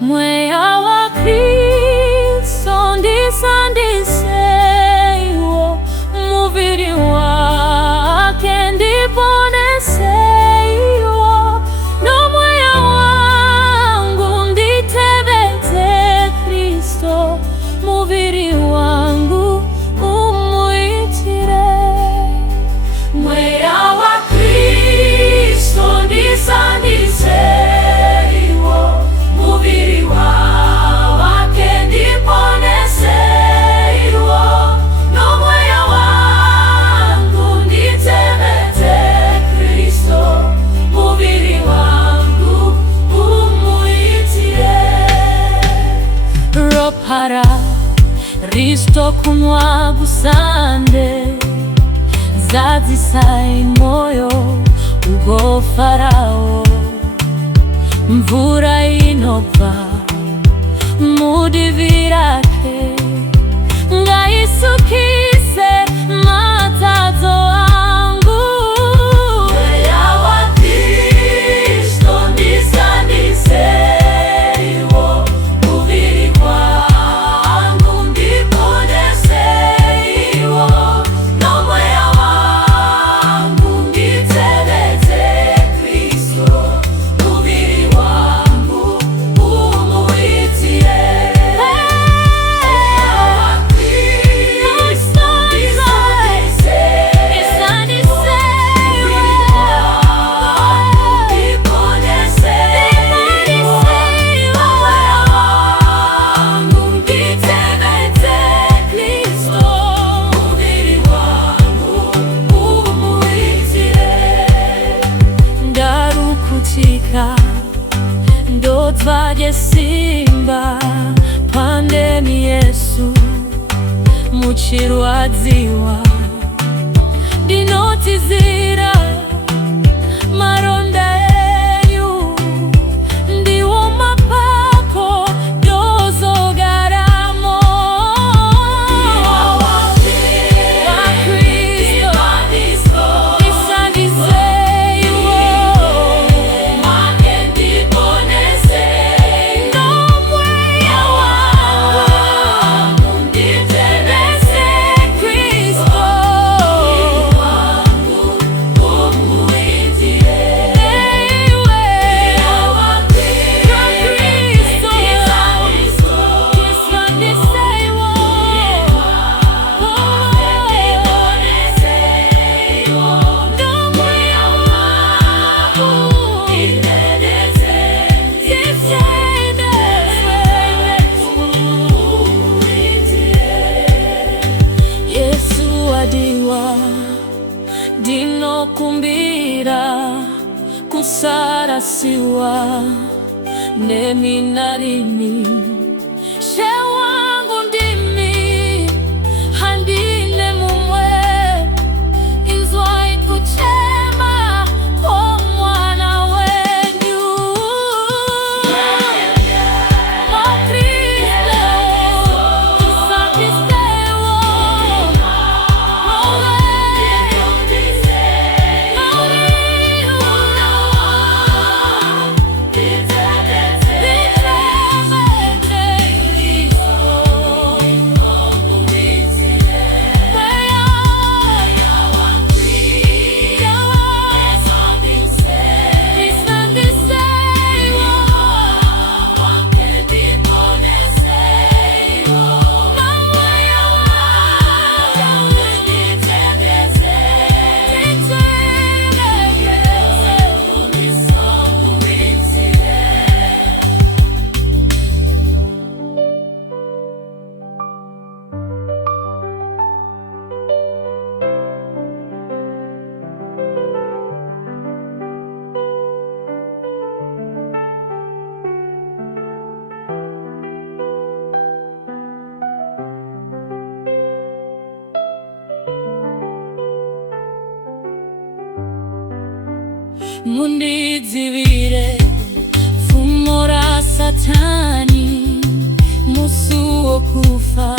Mweya WaKristo Ndisandiseiwo, Muviri wake Ndiponiseiwo, no mweya wangu nditevete Kristo, Muviri wangu umuitire. Mweya WaKristo Ndisandiseiwo, Muviri wake Ndiponiseiwo, no mweya wangu nditevete Kristo, Muviri wangu umuitire. Ropara Risto kunwa busande, zadzisai moyo ugo Farao. Mvura inobva mudivi rake, ngaisukise matadzo angu. Mweya WaKristo Ndisandiseiwo, Muviri wangu Ndiponiseiwo, no mweya wangu nditevete Kristo, Muviri wangu umuitire. Ndarukutika ndodva simba pandemi Yesu muchirwadziwa, ndinotizira maronda enyu, ndiwo mapako dozogaramo. WaKristo Ndisandiseiwo, no mweya wangu nditevete Kristo, Yesu adiwa dinokumbira kusarasiwa nemi narimi, she wangu ndimi handine mumwe, inzwai kuchema kwa mwana wenyu. WaKristo Ndisandiseiwo, mundidzivire fumo ra Satani, musu wokufa